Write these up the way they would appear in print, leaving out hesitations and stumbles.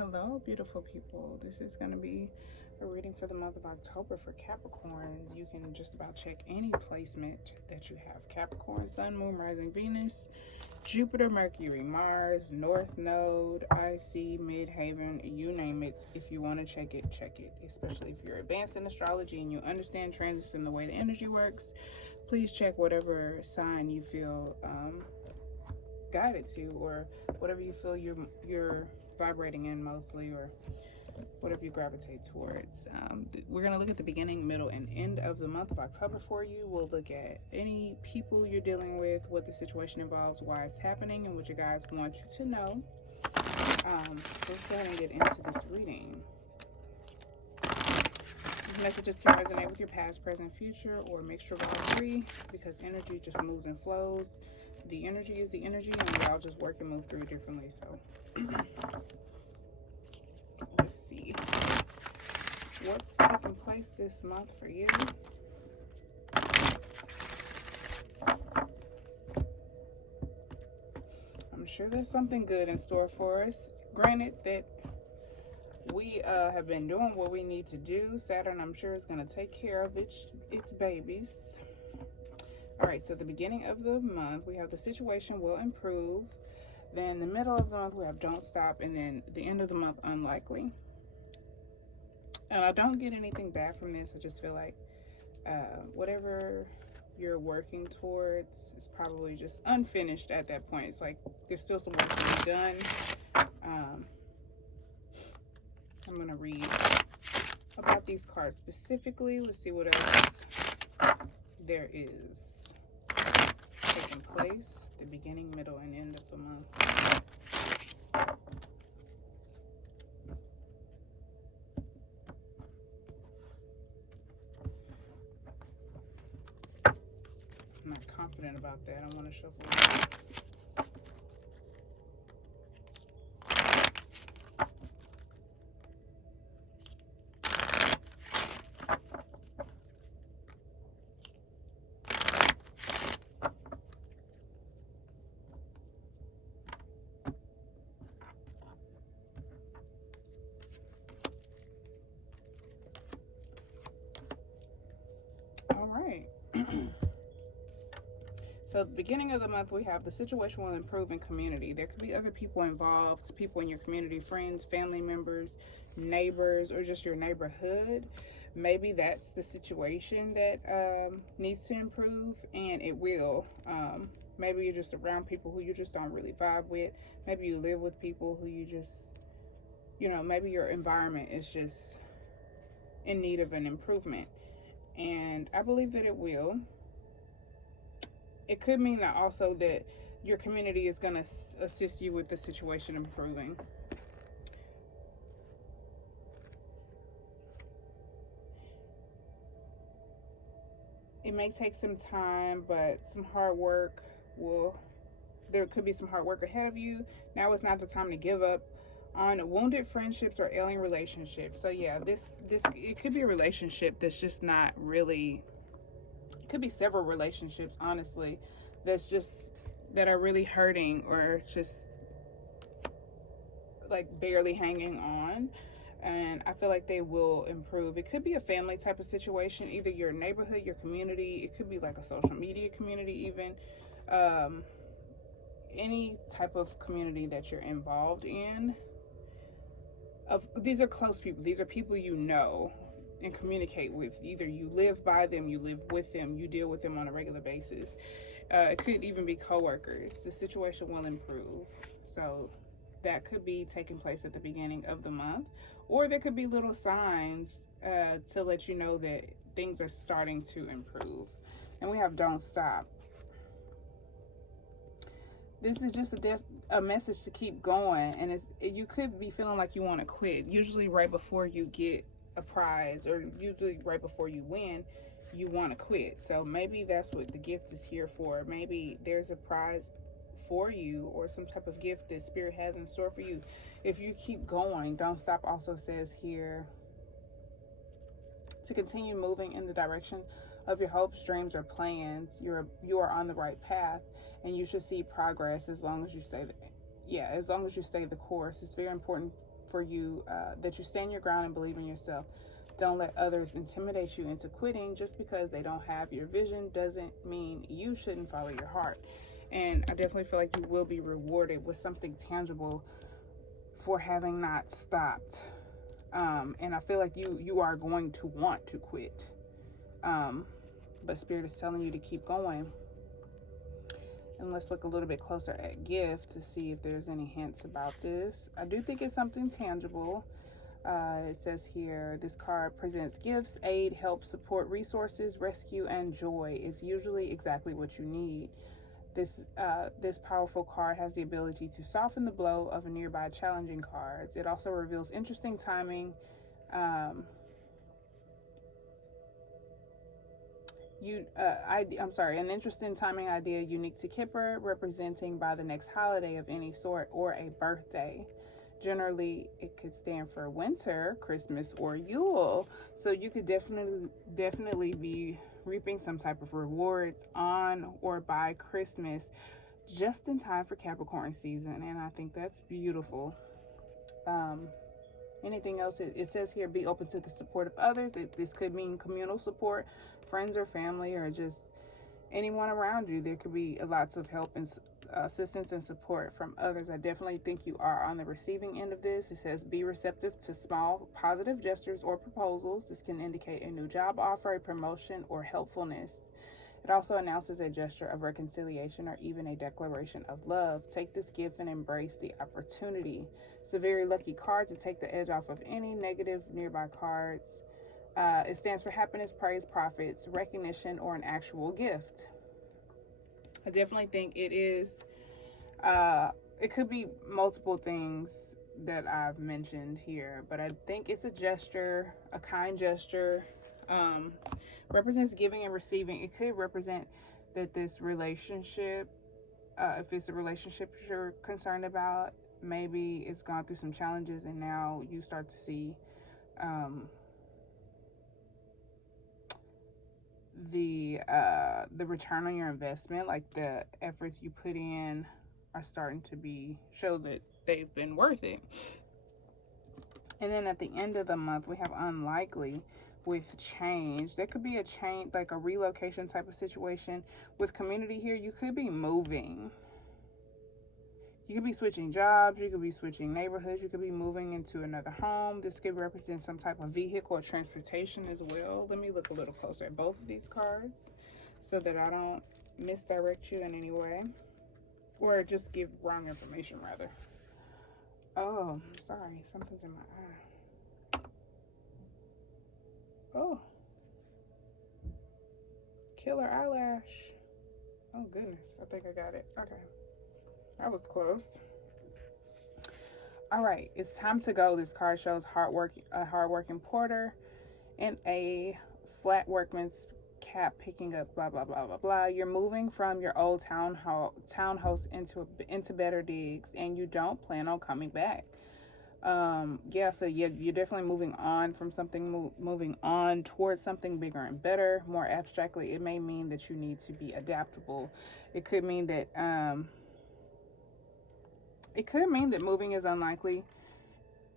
Hello, beautiful people. This is going to be a reading for the month of October for Capricorns. You can just about check any placement that you have. Capricorn, Sun, Moon, Rising, Venus, Jupiter, Mercury, Mars, North Node, IC, Midhaven, you name it. If you want to check it, check it. Especially if you're advanced in astrology and you understand transits and the way the energy works, please check whatever sign you feel guided to, or whatever you feel you're vibrating in mostly, or whatever you gravitate towards. We're going to look at the beginning, middle, and end of the month of October for you. We'll look at any people you're dealing with, what the situation involves, why it's happening, and what your guides want you to know. Let's go ahead and get into this reading. These messages can resonate with your past, present, future, or a mixture of all three, because energy just moves and flows. The energy is the energy, and we all just work and move through it differently. So let's see what's taking place this month for you. I'm sure there's something good in store for us. Granted that we have been doing what we need to do. Saturn, I'm sure, is going to take care of its babies. All right, so the beginning of the month, we have the situation will improve. Then the middle of the month, we have don't stop. And then the end of the month, unlikely. And I don't get anything back from this. I just feel like whatever you're working towards is probably just unfinished at that point. It's like there's still some work to be done. I'm going to read about these cards specifically. Let's see what else there is taking place, the beginning, middle, and end of the month. I'm not confident about that. I want to shuffle it. All right. So at the beginning of the month, we have the situation will improve in community. There could be other people involved, people in your community, friends, family members, neighbors, or just your neighborhood. Maybe that's the situation that needs to improve, and it will. Maybe you're just around people who you just don't really vibe with. Maybe you live with people who you just, maybe your environment is just in need of an improvement. And I believe that it will. It could mean that also that your community is going to assist you with the situation improving. It may take some time, but some hard work there could be some hard work ahead of you. Now is not the time to give up on wounded friendships or ailing relationships. So yeah, it could be a relationship that's just not really, it could be several relationships, honestly, that are really hurting, or just like barely hanging on. And I feel like they will improve. It could be a family type of situation, either your neighborhood, your community. It could be like a social media community even. Any type of community that you're involved in. These are close people. These are people you know and communicate with. Either you live by them, you live with them, you deal with them on a regular basis. It could even be coworkers. The situation will improve. So that could be taking place at the beginning of the month, or there could be little signs to let you know that things are starting to improve. And we have don't stop. This is just a message to keep going, and you could be feeling like you want to quit. Usually right before you get a prize, or usually right before you win, you want to quit. So maybe that's what the gift is here for. Maybe there's a prize for you, or some type of gift that Spirit has in store for you if you keep going. Don't stop also says here to continue moving in the direction of your hopes, dreams, or plans. You are on the right path, and you should see progress as long as you stay the course. It's very important for you, that you stand your ground and believe in yourself. Don't let others intimidate you into quitting. Just because they don't have your vision doesn't mean you shouldn't follow your heart. And I definitely feel like you will be rewarded with something tangible for having not stopped. And I feel like you are going to want to quit. But Spirit is telling you to keep going. And let's look a little bit closer at gift to see if there's any hints about this. I do think it's something tangible. It says here, this card presents gifts, aid, help, support, resources, rescue, and joy. It's usually exactly what you need. This powerful card has the ability to soften the blow of a nearby challenging cards. It also reveals interesting timing. An interesting timing idea unique to Kipper, representing by the next holiday of any sort or a birthday. Generally, it could stand for winter, Christmas, or Yule. So you could definitely be reaping some type of rewards on or by Christmas, just in time for Capricorn season. And I think that's beautiful. Anything else? It says here, be open to the support of others. This could mean communal support, friends or family, or just anyone around you. There could be lots of help and assistance and support from others. I definitely think you are on the receiving end of this. It says be receptive to small positive gestures or proposals. This can indicate a new job offer, a promotion, or helpfulness. It also announces a gesture of reconciliation or even a declaration of love. Take this gift and embrace the opportunity. It's a very lucky card to take the edge off of any negative nearby cards. It stands for happiness, praise, profits, recognition, or an actual gift. I definitely think it is, it could be multiple things that I've mentioned here, but I think it's a gesture, a kind gesture. Represents giving and receiving. It could represent that this relationship, if it's a relationship you're concerned about, maybe it's gone through some challenges and now you start to see the return on your investment, like the efforts you put in are starting to show that they've been worth it. And then at the end of the month, we have unlikely with change. There could be a change, like a relocation type of situation. With community here, you could be moving. You could be switching jobs. You could be switching neighborhoods. You could be moving into another home. This could represent some type of vehicle or transportation as well. Let me look a little closer at both of these cards so that I don't misdirect you in any way. Or just give wrong information, rather. Oh, sorry. Something's in my eye. Oh. Killer eyelash. Oh, goodness. I think I got it. Okay. That was close. All right. It's time to go. This card shows a hardworking porter in a flat workman's cap picking up blah, blah, blah, blah, blah. You're moving from your old townhouse into better digs, and you don't plan on coming back. So you're definitely moving on from something, moving on towards something bigger and better. More abstractly, it may mean that you need to be adaptable. It could mean that moving is unlikely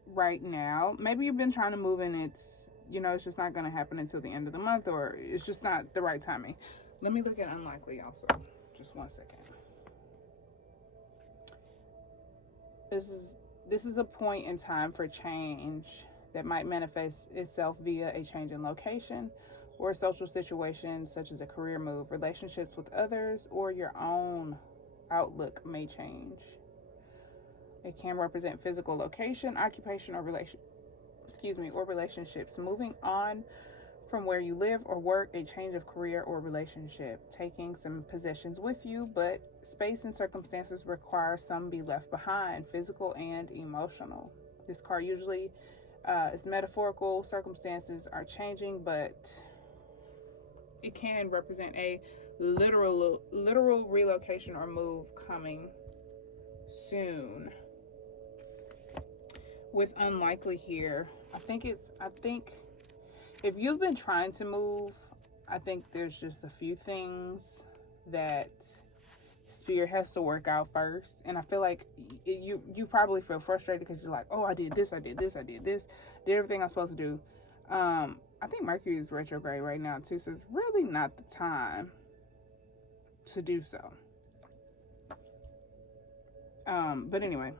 right now. Maybe you've been trying to move and it's just not going to happen until the end of the month, or it's just not the right timing. Let me look at unlikely also. Just 1 second. This is a point in time for change that might manifest itself via a change in location or a social situation, such as a career move. Relationships with others or your own outlook may change. It can represent physical location, occupation, or relationships. Moving on from where you live or work, a change of career or relationship. Taking some possessions with you, but space and circumstances require some be left behind, physical and emotional. This card usually is metaphorical. Circumstances are changing, but it can represent a literal relocation or move coming soon. With unlikely here, I think if you've been trying to move, I think there's just a few things that Spirit has to work out first. And I feel like you probably feel frustrated because you're like, oh, I did this, I did this, did everything I'm supposed to do. I think Mercury is retrograde right now too, so it's really not the time to do so. But anyway,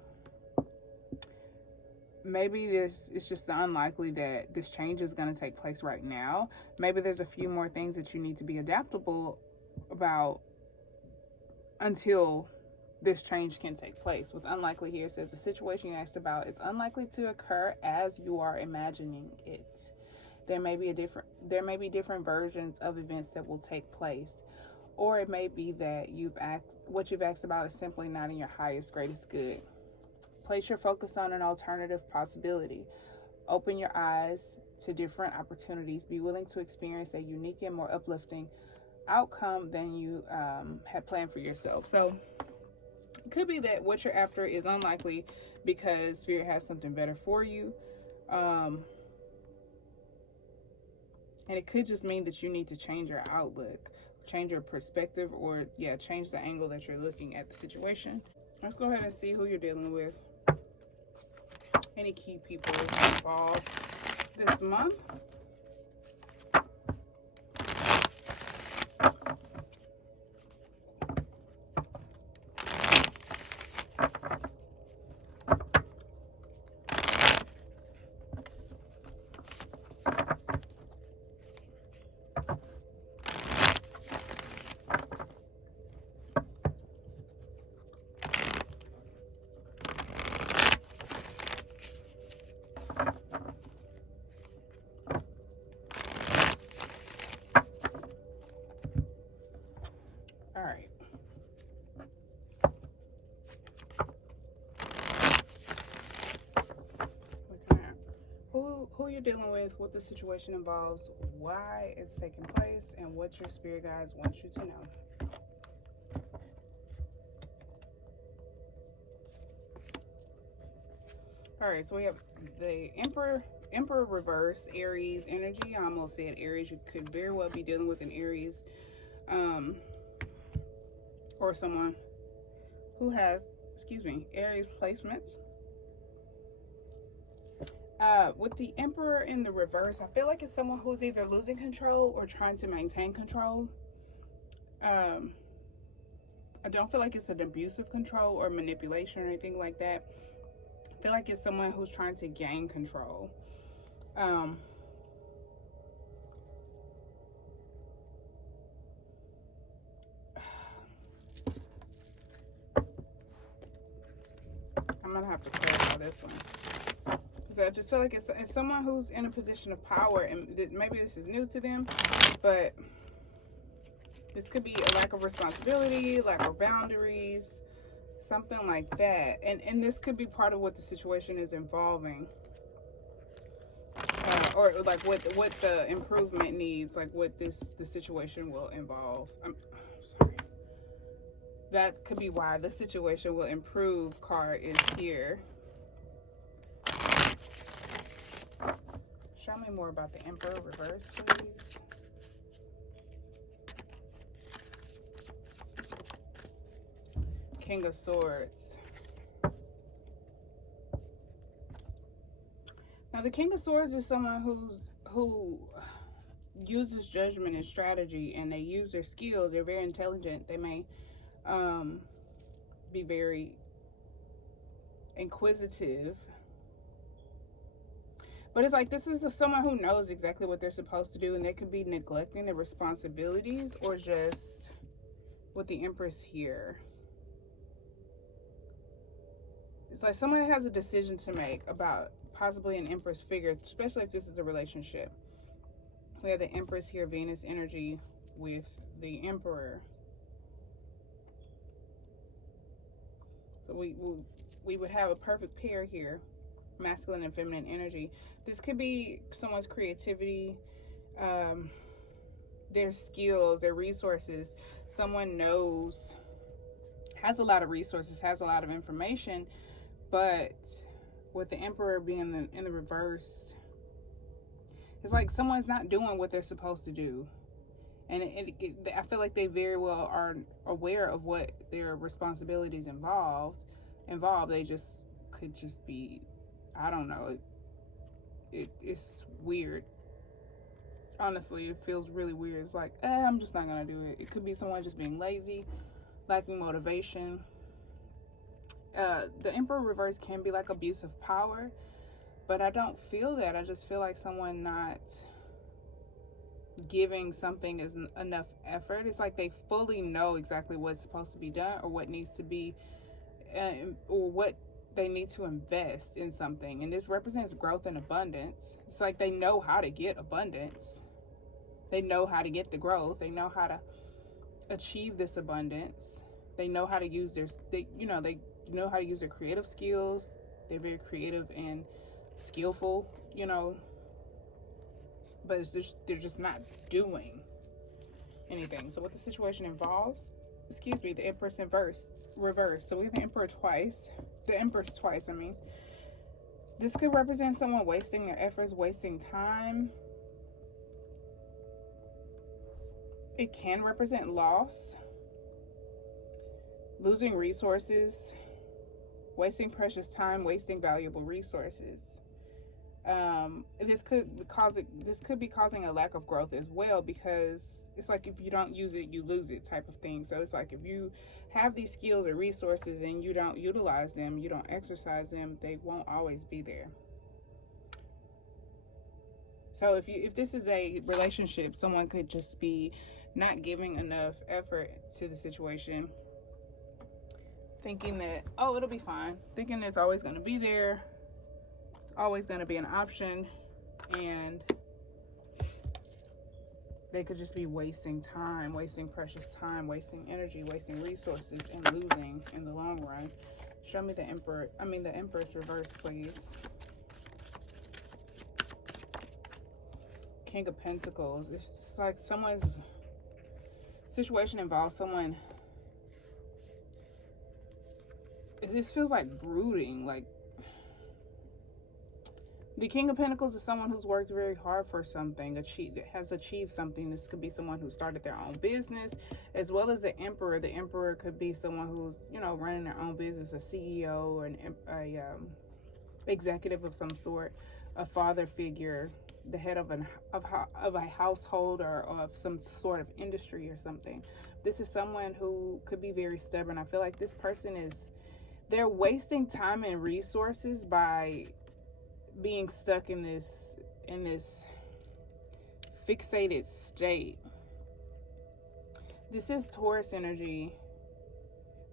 maybe it's just unlikely that this change is going to take place right now. Maybe there's a few more things that you need to be adaptable about until this change can take place. With unlikely here, it says the situation you asked about is unlikely to occur as you are imagining it. There may be different versions of events that will take place, or it may be that what you've asked about is simply not in your highest, greatest good. Place your focus on an alternative possibility. Open your eyes to different opportunities. Be willing to experience a unique and more uplifting outcome than you had planned for yourself. So it could be that what you're after is unlikely because Spirit has something better for you. And it could just mean that you need to change your outlook, change your perspective, or change the angle that you're looking at the situation. Let's go ahead and see who you're dealing with. Any key people involved this month. All right. Looking at who you're dealing with, what the situation involves, why it's taking place, and what your spirit guides want you to know. All right, so we have the Emperor reverse, Aries energy. I almost said Aries. You could very well be dealing with an Aries, or someone who has, Aries placements. With the Emperor in the reverse, I feel like it's someone who's either losing control or trying to maintain control. I don't feel like it's an abusive control or manipulation or anything like that. I feel like it's someone who's trying to gain control. I'm gonna have to clarify this one. I just feel like it's someone who's in a position of power, and maybe this is new to them, but this could be a lack of responsibility, lack of boundaries, something like that. And this could be part of what the situation is involving, or like what the improvement needs, like what the situation will involve. I'm sorry. That could be why the situation will improve card is here. Show me more about the Emperor reverse, please. King of Swords. Now, the King of Swords is someone who uses judgment and strategy, and they use their skills. They're very intelligent. They may be very inquisitive. But it's like this is someone who knows exactly what they're supposed to do, and they could be neglecting their responsibilities, or just with the Empress here. It's like someone has a decision to make about possibly an Empress figure, especially if this is a relationship. We have the Empress here, Venus energy with the Emperor. So we would have a perfect pair here, masculine and feminine energy. This could be someone's creativity, their skills, their resources. Someone knows, has a lot of resources, has a lot of information, but with the Emperor being in the reverse, it's like someone's not doing what they're supposed to do. And I feel like they very well are aware of what their responsibilities involve. They just could just be, I don't know, it's weird. Honestly, it feels really weird. It's like, I'm just not gonna do it. It could be someone just being lazy, lacking motivation. The Emperor reverse can be like abuse of power, but I don't feel that. I just feel like someone not giving something is enough effort. It's like they fully know exactly what's supposed to be done, or what needs to be, or what they need to invest in something. And this represents growth and abundance. It's like they know how to get abundance. They know how to get the growth. They know how to achieve this abundance. They know how to use they know how to use their creative skills. They're very creative and skillful, but they're just not doing anything. So what the situation involves, the Empress in reverse. So we have the Emperor twice. The Empress twice, I mean. This could represent someone wasting their efforts, wasting time. It can represent loss, losing resources, wasting precious time, wasting valuable resources. This could be causing a lack of growth as well, because it's like if you don't use it, you lose it type of thing. So it's like if you have these skills or resources and you don't utilize them, you don't exercise them, they won't always be there. So if this is a relationship, someone could just be not giving enough effort to the situation, thinking that, oh, it'll be fine, thinking it's always going to be there, it's always going to be an option, and they could just be wasting time, wasting precious time, wasting energy, wasting resources, and losing in the long run. Show me the Empress reverse, please. King of Pentacles. It's like someone's situation involves someone. This feels like brooding. Like the King of Pentacles is someone who's worked very hard for something, has achieved something. This could be someone who started their own business, as well as the Emperor. The Emperor could be someone who's, running their own business, a CEO or a executive of some sort, a father figure, the head of a household or of some sort of industry or something. This is someone who could be very stubborn. I feel like this person they're wasting time and resources by being stuck in this fixated state. This is Taurus energy.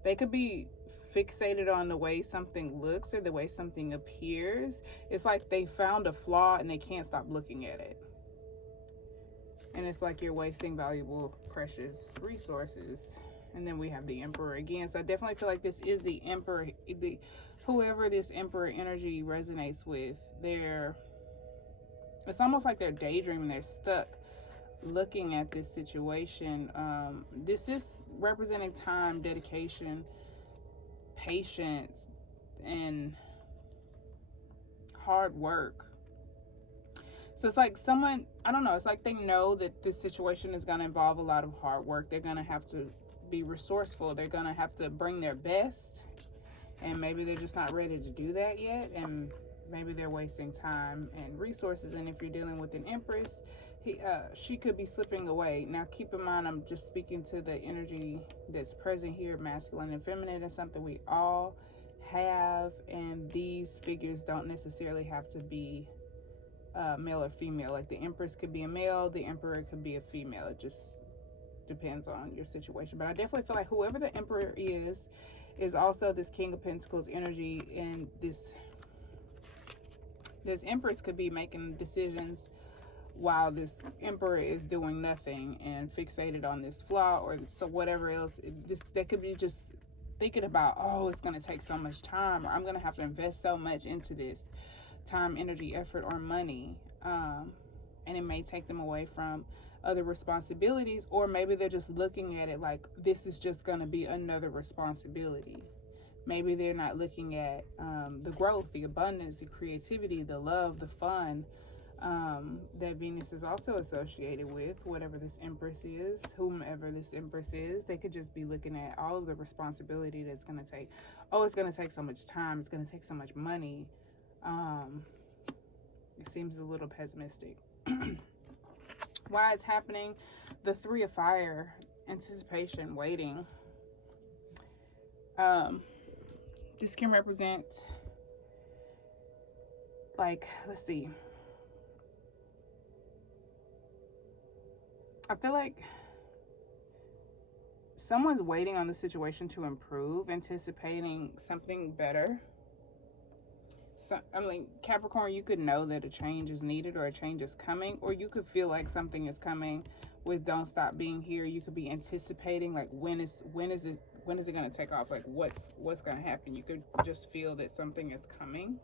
They could be fixated on the way something looks or the way something appears. It's like they found a flaw and they can't stop looking at it. And it's like you're wasting valuable, precious resources. And then we have the Emperor again. So I definitely feel like this is the Emperor. Whoever this Emperor energy resonates with, it's almost like they're daydreaming. They're stuck looking at this situation. This is representing time, dedication, patience, and hard work. So it's like someone, I don't know, it's like they know that this situation is going to involve a lot of hard work. They're going to have to be resourceful. They're going to have to bring their best, and maybe they're just not ready to do that yet, and maybe they're wasting time and resources. And if you're dealing with an Empress, she could be slipping away. Now keep in mind, I'm just speaking to the energy that's present here. Masculine and feminine is something we all have, and these figures don't necessarily have to be male or female. Like the Empress could be a male, the Emperor could be a female. It just depends on your situation. But I definitely feel like whoever the Emperor is also this King of Pentacles energy, and this Empress could be making decisions while this Emperor is doing nothing and fixated on this flaw or so whatever else. They could be just thinking about, oh, it's going to take so much time, or I'm going to have to invest so much into this time, energy, effort, or money, and it may take them away from other responsibilities. Or maybe they're just looking at it like this is just going to be another responsibility. Maybe they're not looking at the growth, the abundance, the creativity, the love, the fun, that Venus is also associated with, whatever this Empress is, whomever this Empress is. They could just be looking at all of the responsibility that's going to take. Oh, it's going to take so much time. It's going to take so much money. It seems a little pessimistic. Why it's happening? The Three of Fire, anticipation, waiting. This can represent, like, let's see. I feel like someone's waiting on the situation to improve, anticipating something better. So, I mean, Capricorn, you could know that a change is needed or a change is coming, or you could feel like something is coming with Don't Stop Being Here. You could be anticipating, like, when is it going to take off? Like, what's going to happen? You could just feel that something is coming.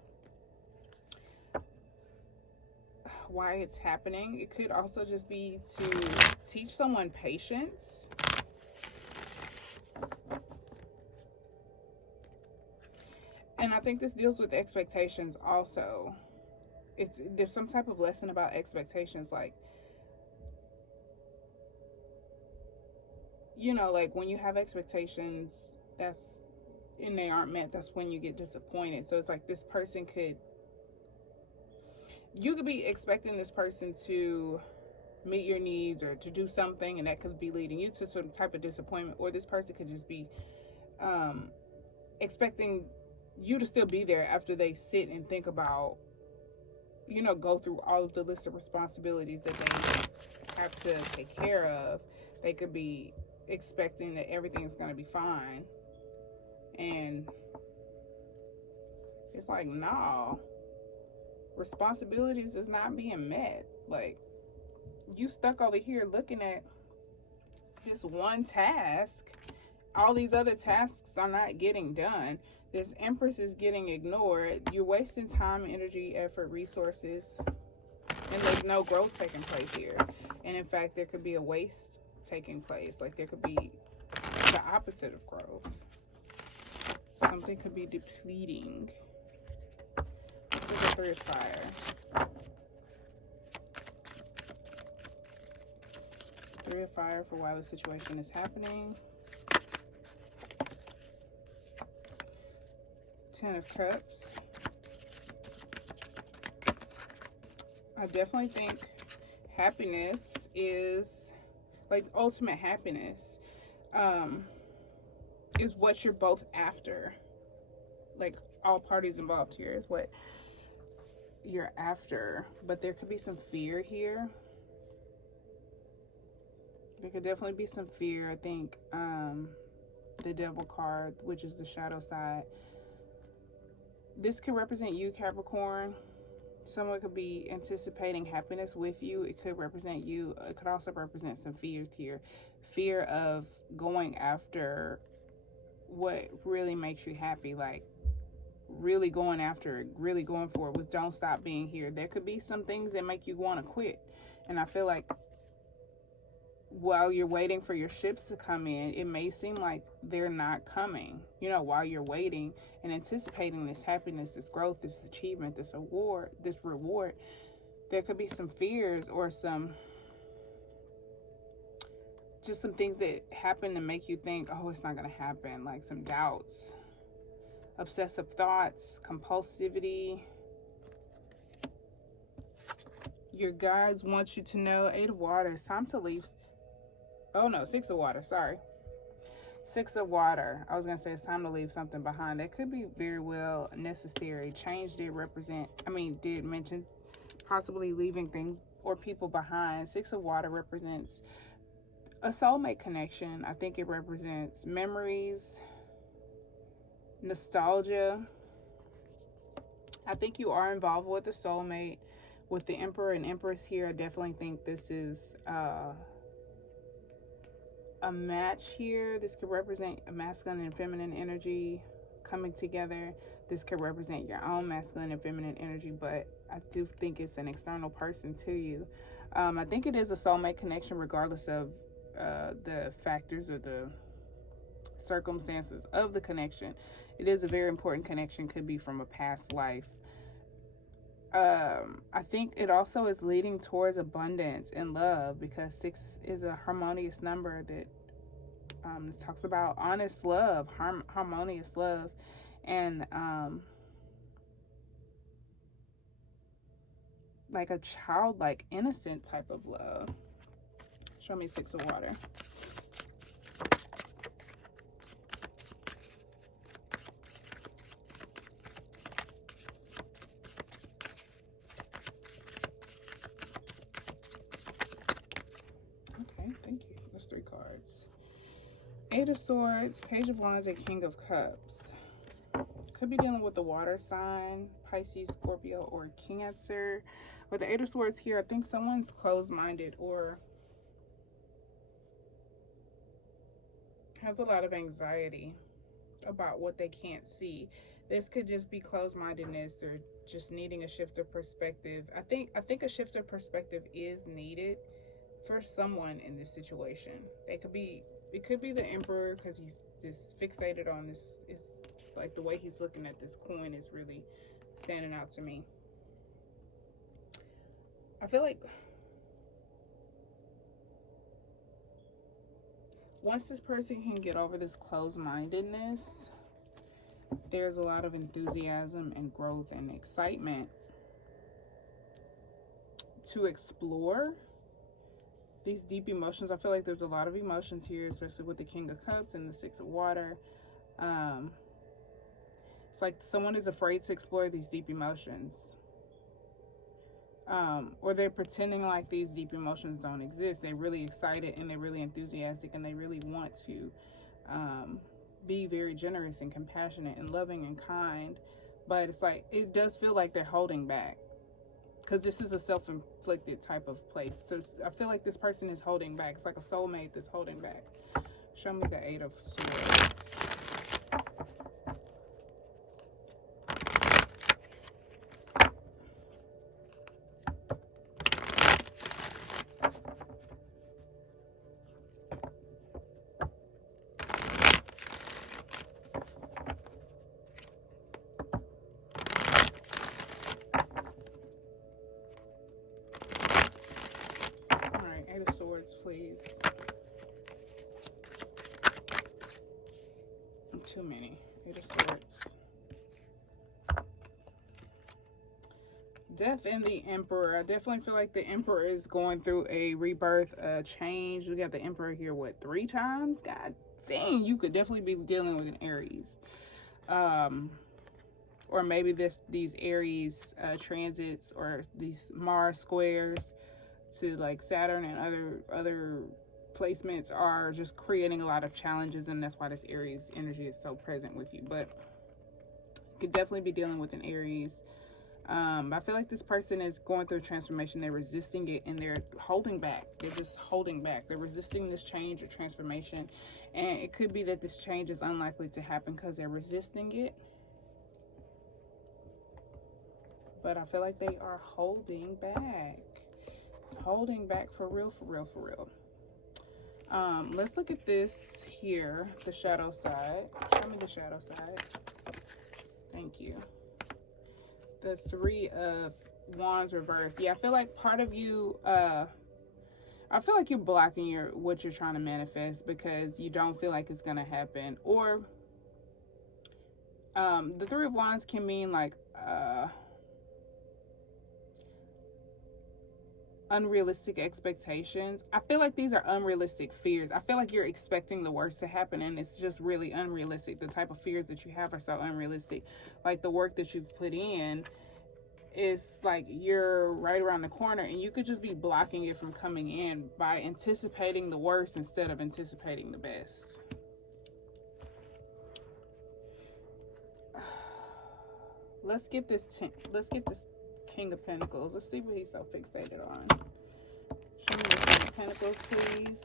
Why it's happening? It could also just be to teach someone patience. And I think this deals with expectations also. There's some type of lesson about expectations, like, you know, like when you have expectations and they aren't met, that's when you get disappointed. So it's like this person you could be expecting this person to meet your needs or to do something, and that could be leading you to some type of disappointment. Or this person could just be expecting you to still be there after they sit and think about, you know, go through all of the list of responsibilities that they have to take care of. They could be expecting that everything's going to be fine, and it's like, no, responsibilities is not being met. Like, you stuck over here looking at this one task. All these other tasks are not getting done. This Empress is getting ignored. You're wasting time, energy, effort, resources, and there's no growth taking place here. And in fact, there could be a waste taking place. Like, there could be the opposite of growth. Something could be depleting. This is the Three of Fire. Three of Fire for why the situation is happening. Ten of Cups. I definitely think happiness is, like, ultimate happiness is what you're both after. Like, all parties involved here is what you're after. But there could be some fear here. There could definitely be some fear. I think the Devil card, which is the shadow side, this could represent you, Capricorn. Someone could be anticipating happiness with you. It could represent you. It could also represent some fears here. Fear of going after what really makes you happy. Like, really going after it, really going for it with Don't Stop Being Here. There could be some things that make you want to quit. And I feel like while you're waiting for your ships to come in, it may seem like they're not coming. You know, while you're waiting and anticipating this happiness, this growth, this achievement, this award, this reward, there could be some fears or some things that happen to make you think, oh, it's not going to happen. Like some doubts, obsessive thoughts, compulsivity. Your guides want you to know. 8 of Water. It's time to leave. Oh no, 6 of Water, sorry. 6 of Water. I was going to say it's time to leave something behind. That could be very well necessary. Change did mention possibly leaving things or people behind. 6 of Water represents a soulmate connection. I think it represents memories, nostalgia. I think you are involved with a soulmate. With the Emperor and Empress here, I definitely think this is a match here. This could represent a masculine and feminine energy coming together. This could represent your own masculine and feminine energy, but I do think it's an external person to you. I think it is a soulmate connection regardless of the factors or the circumstances of the connection. It is a very important connection. Could be from a past life. I think it also is leading towards abundance and love, because 6 is a harmonious number that this talks about honest love, harmonious love, and like a childlike, innocent type of love. Show me 6 of water. Okay, thank you. That's 3 cards. 8 of Swords, Page of Wands, and King of Cups. Could be dealing with the water sign, Pisces, Scorpio, or Cancer. With the 8 of Swords here, I think someone's closed-minded or has a lot of anxiety about what they can't see. This could just be closed-mindedness or just needing a shift of perspective. I think a shift of perspective is needed for someone in this situation. It could be the Emperor, because he's just fixated on this. It's like the way he's looking at this coin is really standing out to me. I feel like once this person can get over this closed-mindedness, there's a lot of enthusiasm and growth and excitement to explore these deep emotions. I feel like there's a lot of emotions here, especially with the King of Cups and the 6 of Water. It's like someone is afraid to explore these deep emotions. Or they're pretending like these deep emotions don't exist. They're really excited and they're really enthusiastic and they really want to be very generous and compassionate and loving and kind. But it's like, it does feel like they're holding back, because this is a self-inflicted type of place. So I feel like this person is holding back. It's like a soulmate that's holding back. Show me the 8 of Swords. Swords, please. Too many. 8 of Swords. Death and the Emperor. I definitely feel like the Emperor is going through a rebirth, a change. We got the Emperor here, what, 3 times? God dang, you could definitely be dealing with an Aries. Or maybe these Aries transits or these Mars squares to like Saturn and other placements are just creating a lot of challenges, and that's why this Aries energy is so present with you. But you could definitely be dealing with an Aries. I feel like this person is going through a transformation. They're resisting it and they're holding back. They're just holding back. They're resisting this change or transformation, and it could be that this change is unlikely to happen because they're resisting it. But I feel like they are holding back. Holding back for real, for real, for real. Let's look at this here, the shadow side. Show me the shadow side. Thank you. The 3 of Wands reversed. Yeah, I feel like part of you, I feel like you're blocking what you're trying to manifest because you don't feel like it's gonna happen. Or the 3 of Wands can mean like unrealistic expectations. I feel like these are unrealistic fears. I feel like you're expecting the worst to happen and it's just really unrealistic. The type of fears that you have are so unrealistic. Like the work that you've put in is like you're right around the corner, and you could just be blocking it from coming in by anticipating the worst instead of anticipating the best. Let's get this King of Pentacles. Let's see what he's so fixated on. Show me the King of Pentacles, please.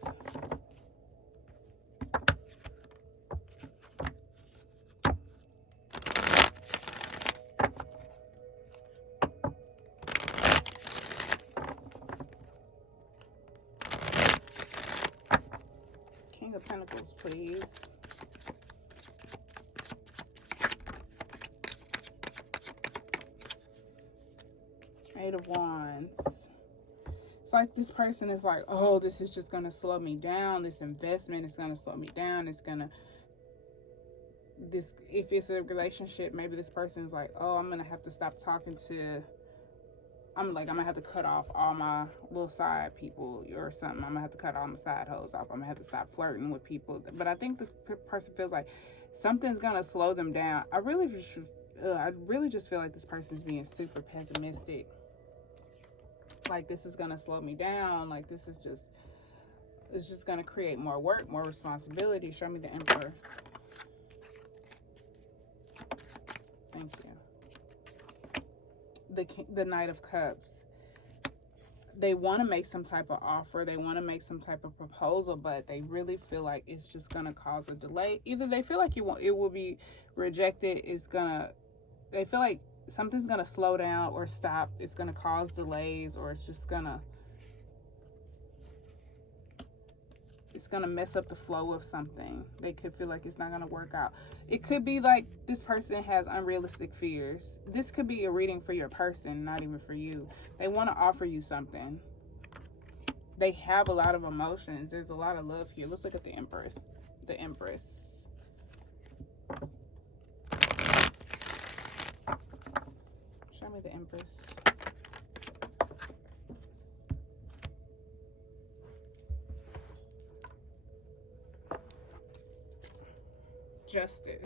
King of Pentacles, please. Eight of Wands. It's like this person is like, oh, this is just going to slow me down. This investment is going to slow me down. It's going to, if it's a relationship, maybe this person's like, oh, I'm going to have to stop talking to, I'm going to have to cut off all my little side people or something. I'm going to have to cut all my side hoes off. I'm going to have to stop flirting with people. But I think this person feels like something's going to slow them down. I really just feel like this person's being super pessimistic. Like, this is going to slow me down. Like, this is just, it's just going to create more work, more responsibility. Show me the Emperor. Thank you. The Knight of Cups. They want to make some type of offer. They want to make some type of proposal, but they really feel like it's just going to cause a delay. Either they feel like it will be rejected. They feel like something's going to slow down or stop. It's going to cause delays, or it's going to mess up the flow of something. They could feel like it's not going to work out. It could be like this person has unrealistic fears. This could be a reading for your person, not even for you. They want to offer you something. They have a lot of emotions. There's a lot of love here. Let's look at the Empress. The Empress. Show me the Empress. Justice.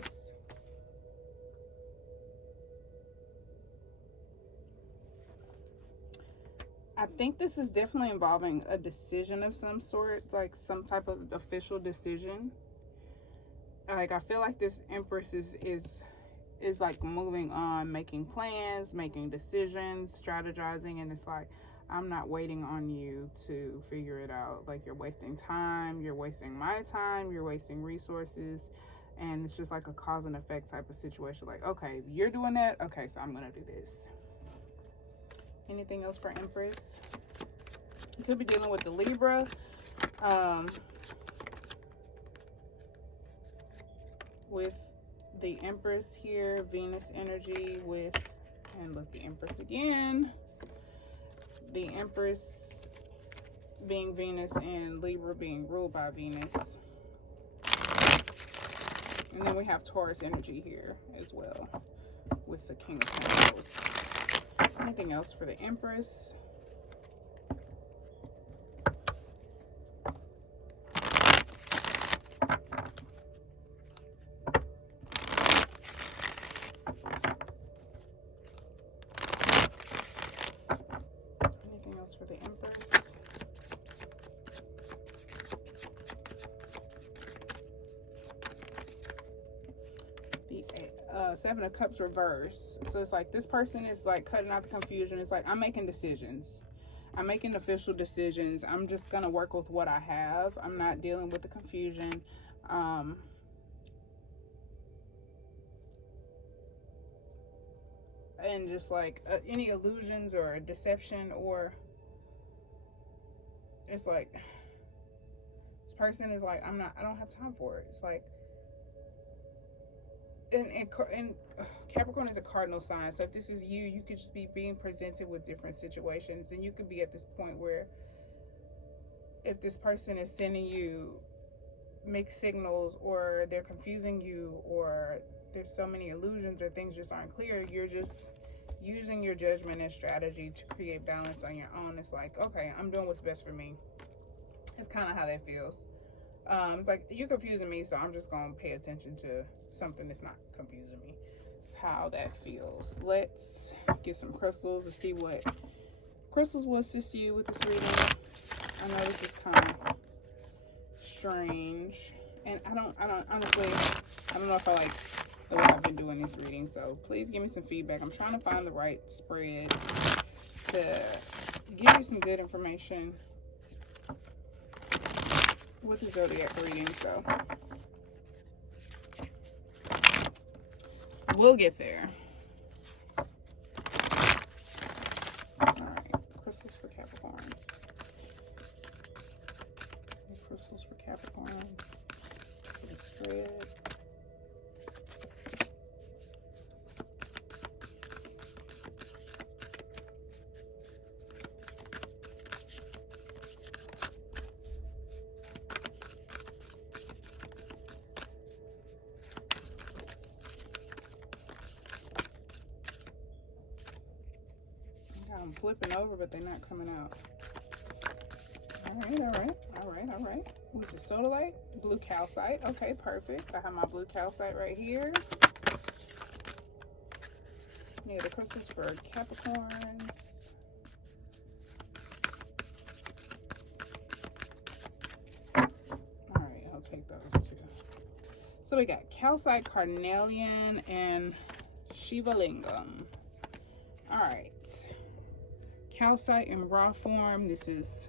I think this is definitely involving a decision of some sort, like some type of official decision. Like, I feel like this Empress is like moving on, making plans, making decisions, strategizing, and it's like, I'm not waiting on you to figure it out. Like, you're wasting time, you're wasting my time, you're wasting resources. And it's just like a cause and effect type of situation. Like, okay, you're doing that. Okay, so I'm going to do this. Anything else for Empress? You could be dealing with the Libra. With the Empress here, Venus energy with, and look, the Empress again. The Empress being Venus and Libra being ruled by Venus. And then we have Taurus energy here as well with the King of Pentacles. Anything else for the Empress? Anything else for the Empress? Seven of Cups reverse. So it's like this person is like cutting out the confusion. It's like, I'm making decisions. I'm making official decisions. I'm just gonna work with what I have. I'm not dealing with the confusion. And just like any illusions or deception, or it's like this person is like, I don't have time for it. It's like, and Capricorn is a cardinal sign, so if this is you, you could just be being presented with different situations, and you could be at this point where if this person is sending you mixed signals, or they're confusing you, or there's so many illusions, or things just aren't clear, you're just using your judgment and strategy to create balance on your own. It's like, okay, I'm doing what's best for me. It's kind of how that feels. It's like, you're confusing me, so I'm just gonna pay attention to something that's not confusing me. It's how that feels. Let's get some crystals to see what crystals will assist you with this reading. I know this is kind of strange, and I don't honestly, I don't know if I like the way I've been doing this reading, so please give me some feedback. I'm trying to find the right spread to give you some good information with the zodiac reading, so we'll get there. Alright, crystals for Capricorns. Crystals for Capricorns. For the spread. flipping over, but they're not coming out. All right. What's the sodalite? Blue calcite. Okay, perfect. I have my blue calcite right here. Yeah, the crystals for Capricorns. All right, I'll take those too. So we got calcite, carnelian, and shivalingam. All right. Calcite in raw form. This is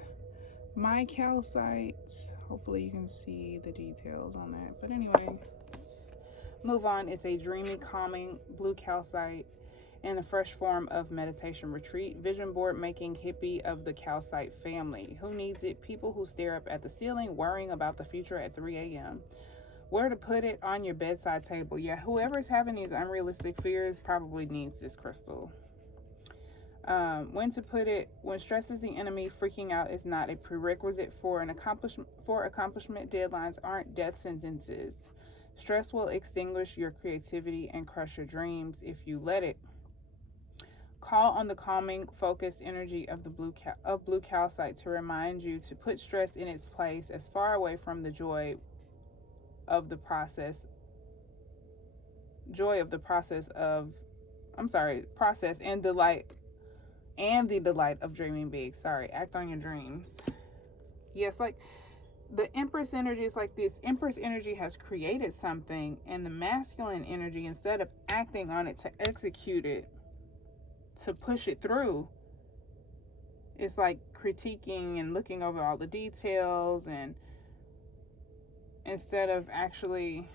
my calcite. Hopefully you can see the details on that. But anyway, let's move on. It's a dreamy, calming blue calcite in the fresh form of meditation retreat. Vision board making hippie of the calcite family. Who needs it? People who stare up at the ceiling, worrying about the future at 3 a.m. Where to put it? On your bedside table. Yeah, whoever's having these unrealistic fears probably needs this crystal. When to put it? When stress is the enemy, freaking out is not a prerequisite for an accomplishment. Deadlines aren't death sentences. Stress will extinguish your creativity and crush your dreams if you let it. Call on the calming, focused energy of the blue calcite to remind you to put stress in its place, as far away from the joy of the process and the delight of dreaming big. Act on your dreams. Yes, like the Empress energy is like this. Empress energy has created something, and the masculine energy, instead of acting on it to execute it, to push it through, it's like critiquing and looking over all the details, and instead of actually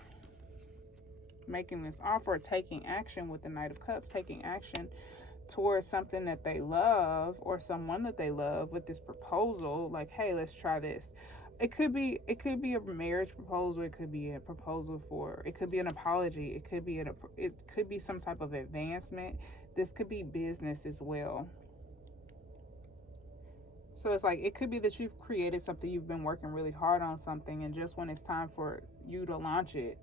making this offer, taking action with the Knight of Cups, taking action towards something that they love or someone that they love with this proposal, like, hey, let's try this. It could be a marriage proposal. It could be a proposal it could be an apology. It could be some type of advancement. This could be business as well. So it's like, it could be that you've created something, you've been working really hard on something, and just when it's time for you to launch it,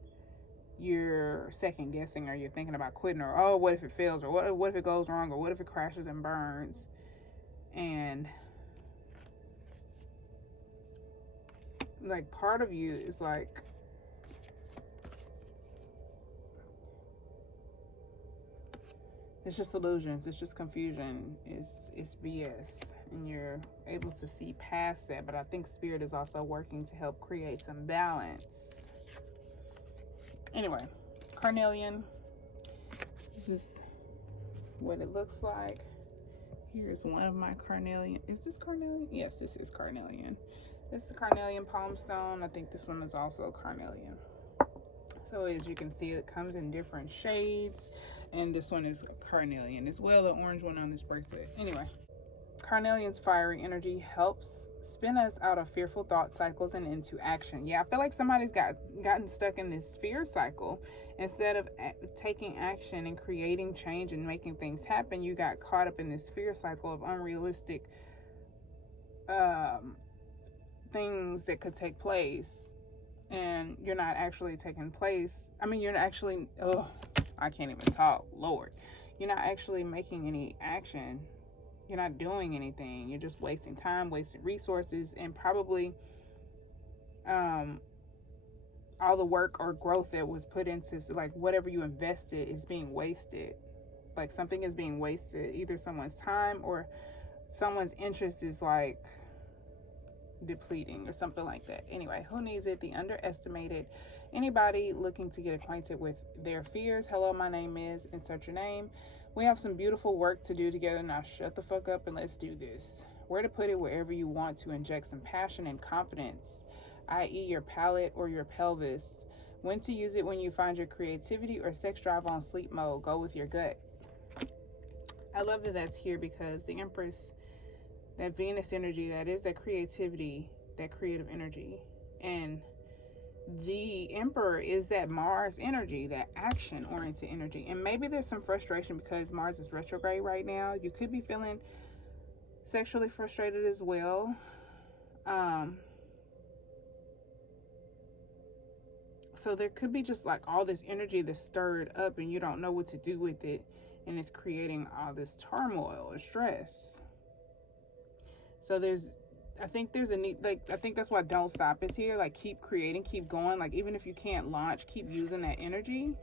you're second guessing, or you're thinking about quitting, or, oh, what if it fails, or what if it goes wrong, or what if it crashes and burns? And like, part of you is like, it's just illusions, it's just confusion, it's BS, and you're able to see past that. But I think Spirit is also working to help create some balance. Anyway, carnelian. This is what it looks like. Here's one of my carnelian. Is this carnelian? Yes, this is carnelian. This is the carnelian palm stone. I think this one is also carnelian. So as you can see, it comes in different shades, and this one is carnelian as well, the orange one on this bracelet. Anyway, carnelian's fiery energy helps spin us out of fearful thought cycles and into action. Yeah, I feel like somebody's gotten stuck in this fear cycle. Instead of taking action and creating change and making things happen, you got caught up in this fear cycle of unrealistic things that could take place, and you're not actually taking place. I mean, you're actually, I can't even talk, Lord. You're not actually making any action. You're not doing anything. You're just wasting time, wasting resources, and probably all the work or growth that was put into, like, whatever you invested is being wasted. Like, something is being wasted. Either someone's time or someone's interest is like depleting or something like that. Anyway, who needs it? The underestimated. Anybody looking to get acquainted with their fears? Hello, my name is, insert your name. We have some beautiful work to do together. Now shut the fuck up and let's do this. Where to put it? Wherever you want to inject some passion and confidence, i.e. your palate or your pelvis. When to use it? When you find your creativity or sex drive on sleep mode. Go with your gut. I love that that's here, because the Empress, that Venus energy, that is that creativity, that creative energy. And the Emperor is that Mars energy, that action-oriented energy. And maybe there's some frustration because Mars is retrograde right now. You could be feeling sexually frustrated as well. So there could be just like all this energy that's stirred up, and you don't know what to do with it, and it's creating all this turmoil or stress. So I think there's a need, like, I think that's why don't stop is here. Like, keep creating, keep going. Like, even if you can't launch, keep using that energy.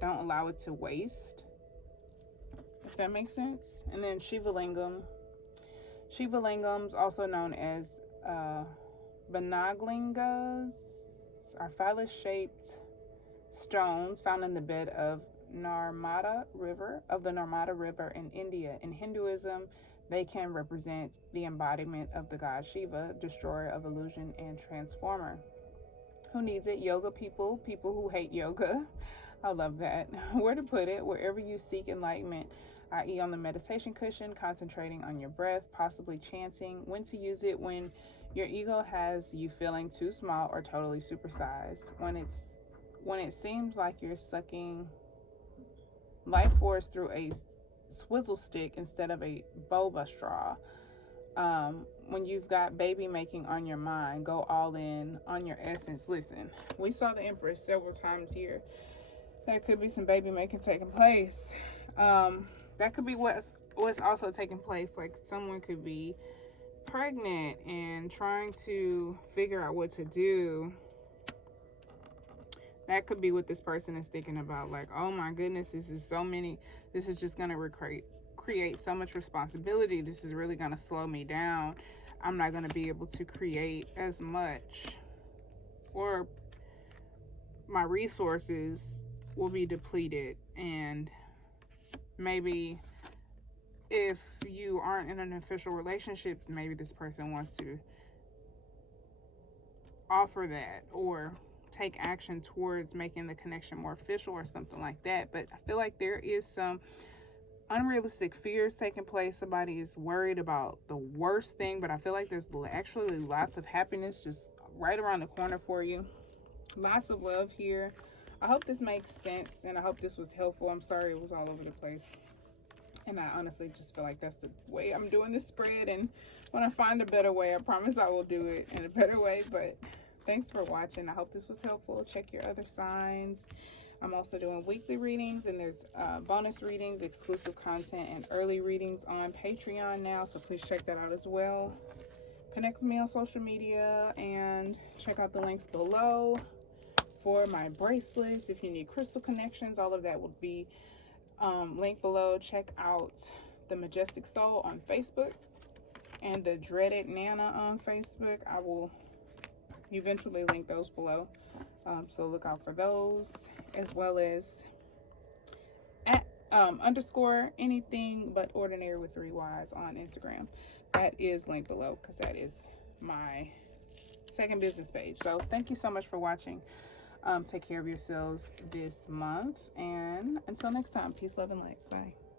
Don't allow it to waste, if that makes sense. And then Shiva Lingam. Shiva Lingams, also known as Banaglingas, are phallus-shaped stones found in the bed of the Narmada River in India. In Hinduism, they can represent the embodiment of the god Shiva, destroyer of illusion and transformer. Who needs it? Yoga people who hate yoga. I love that. Where to put it? Wherever you seek enlightenment, i.e. on the meditation cushion, concentrating on your breath, possibly chanting. When to use it? When your ego has you feeling too small or totally supersized. When it seems like you're sucking life force through a swizzle stick instead of a boba straw. When you've got baby making on your mind, go all in on your essence. Listen, we saw the Empress several times here. There could be some baby making taking place. That could be what's also taking place. Like, someone could be pregnant and trying to figure out what to do. That could be what this person is thinking about. Like, oh my goodness, this is just going to create so much responsibility. This is really going to slow me down. I'm not going to be able to create as much, or my resources will be depleted. And maybe if you aren't in an official relationship, maybe this person wants to offer that or take action towards making the connection more official or something like that. But I feel like there is some unrealistic fears taking place. Somebody is worried about the worst thing, but I feel like there's actually lots of happiness just right around the corner for you. Lots of love here. I hope this makes sense, and I hope this was helpful. I'm sorry it was all over the place, and I honestly just feel like that's the way I'm doing this spread, and when I find a better way, I promise I will do it in a better way. But thanks for watching. I hope this was helpful. Check your other signs. I'm also doing weekly readings, and there's bonus readings, exclusive content, and early readings on Patreon now, so please check that out as well. Connect with me on social media and check out the links below for my bracelets. If you need crystal connections, all of that will be linked below. Check out the Majestic Soul on Facebook and the Dreaded Nana on Facebook. I will eventually link those below, so look out for those, as well as at _ anything but ordinary with 3 Ys on Instagram. That is linked below because that is my second business page. So thank you so much for watching. Take care of yourselves this month, and until next time, peace, love, and light. Bye.